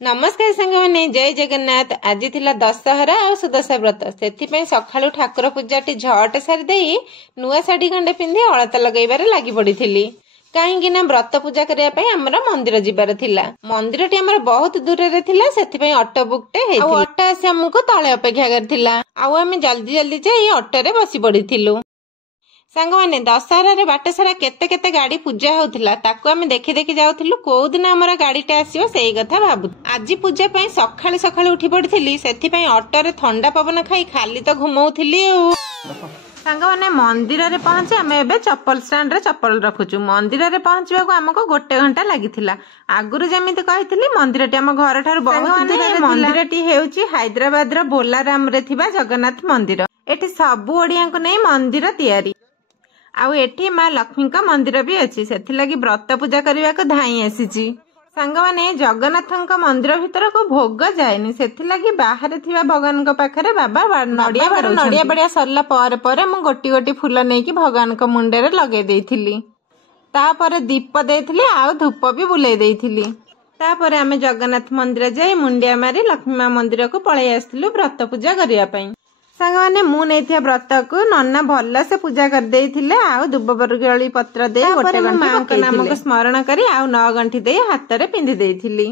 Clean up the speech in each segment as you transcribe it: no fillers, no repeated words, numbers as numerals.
नमस्कार सांग मैंने जय जगन्नाथ। आज थिला दशहरा और सुदशा व्रत से सकाळू ठाकुर पूजाटी झट सारी नुआ शाढ़ी खंडे पिंधि अलता लगेबार लगी पड़ी कहीं व्रत पूजा करने आमर मंदिर जीवार थिला। मंदिर टी आमर बहुत दूर रे थिला सेथिपई ऑटो बुकटे हेतिला। ऑटो आसी हमको तळे अपेक्षा करथिला। आउ जल्दी जल्दी जाई ऑटो रे बसी पड़िथिलु। सांग मैंने दशहरा रे बाट सारा केते केते गाड़ी पूजा होतिला ताकू आमे देखि देखि जाउथिलु। कोउ दिन हमर गाड़ीटा आसीओ सेही कथा भाबु। आज पूजा पई सखाळे सखाळे उठी पड़िथिली सेथिपई ऑटो रे ठंडा पवन खाई खाली तो घुमौथिली। सांग मैंने मंदिर रे पहुंचे आमे एबे चप्पल स्टैंड रे चप्पल रखुचु। मंदिर रे पहुंचबा को हमको गोटे घंटा लागिथिला। आगुरु जेमिति कहिथिली मंदिर टी हम घर ठार बहुत दूर रे मंदिर टी हेउची हैदराबाद रो बोलाराम रे थिबा जगन्नाथ मंदिर। एठी सबु ओडिया को नै मंदिर तयारी। आउ एठी माँ लक्ष्मी का मंदिर भी अच्छी से व्रत पूजा करने को धाई आसी। सांग माने जगन्नाथ मंदिर भीतर को भोग जाएनी से बाहर थिबा भगवान पाखरे बाबा नड़िया बढ़िया सरला पर मु गोटी गोटी फूल नहीं कि भगवान को मुंडे रे लगे देइथिली। तापर दीप देइथिली आउ धूप भी बुले देइथिली। तापर आमे जगन्नाथ मंदिर जाई मुंडिया मारी लक्ष्मी माँ मंदिर को पळै आस्थिलु व्रत पूजा करिया पई। सांग माने मु नैथिया व्रत को नन्ना भल से पूजा कर देइथिले। आउ दुब बरगली पत्र दे गोटे मां का नाम को स्मरण करी आउ 9 गंठी दे हाथ रे पिंधि देइथिली।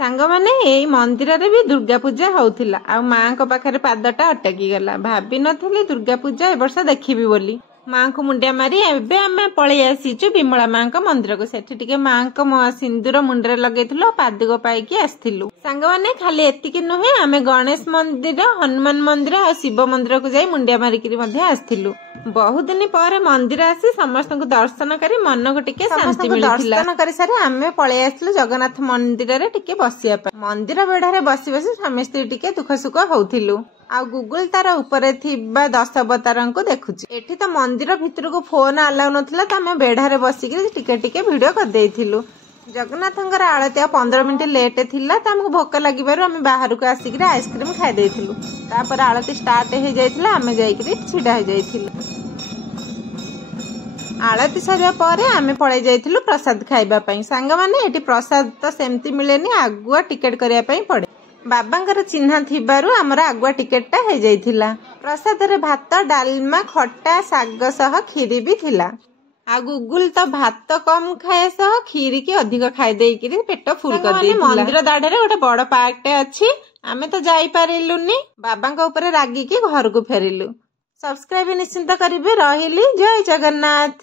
सांग माने एई मंदिर रे भी दुर्गा पूजा होउथिला। आउ मां को पाखरे पादटा अटकी गला। भाबी नथिली दुर्गा पूजा ए वर्ष देखिबी बोली। मां को मुंडिया मारी एबे आमे पळै आसीचु विमला मां का मंदिर को। सेठी टिके मां को सिंदूर मुंडरे लगेइथिलो पादुक पाइकी आस्थिलु। सांग माने खाली एतिकी नुहे आमे गणेश मंदिर हनुमान मंदिर और शिव मंदिर को जाई मुंडिया मारिकी मध्य आस्थिलु। बहुत दिन पर मंदिर आसी समस्त को दर्शन करी मन को टिके शांति मिलिथिला। दर्शन करी सारे आमे पळै आस्थिलु जगन्नाथ मंदिर रे टिके बसिया पे। मंदिर बेढ़ा रे बसी बसी समस्त टिके दुख सुख होउथिलु। आ गूगल तार ऊपर थिबा 10 अवतार को देखुची। एठी तो मंदिर भितर को फोन अलाउ नथिला तो आमे बेढ़ा रे बसिकी टिके टिके वीडियो कर देइथिलु। जगन्नाथंकर आळती 15 मिनिट लेट थिला त हमको भोक लागिबारु आमे बाहर को आसिक आइसक्रीम खाई देइथिलु। तापर आळती स्टार्ट हे जाइथिला आमे जाइकरी छिडा हे जाइथिलु। आळती सरिया परे आमे पळै जाइथिलु प्रसाद खाइबा पई। सांग माने एठी प्रसाद तो सेमती मिलेनी आगुआ टिकेट करिया पई पड़े। बाबांकर चिन्हा थिबारु हमरा आगुआ टिकेटटा हे जाइथिला। प्रसाद रे भात डालमा खट्टा साग सह खीरी भी थिला। आ गुगुल तो भात कम खाए सह खीरी की अधिक खाई देइकिरी पेट फुल कर देइथिला। मंदिर दाढे रे गोटे बड़ पार्कटे अछि। आमे तो जाई पारिलुनी बाबांका ऊपर रागी की घर को फेरिलु। सब्सक्राइब निश्चिंत करिवे। रहिली जय जगन्नाथ।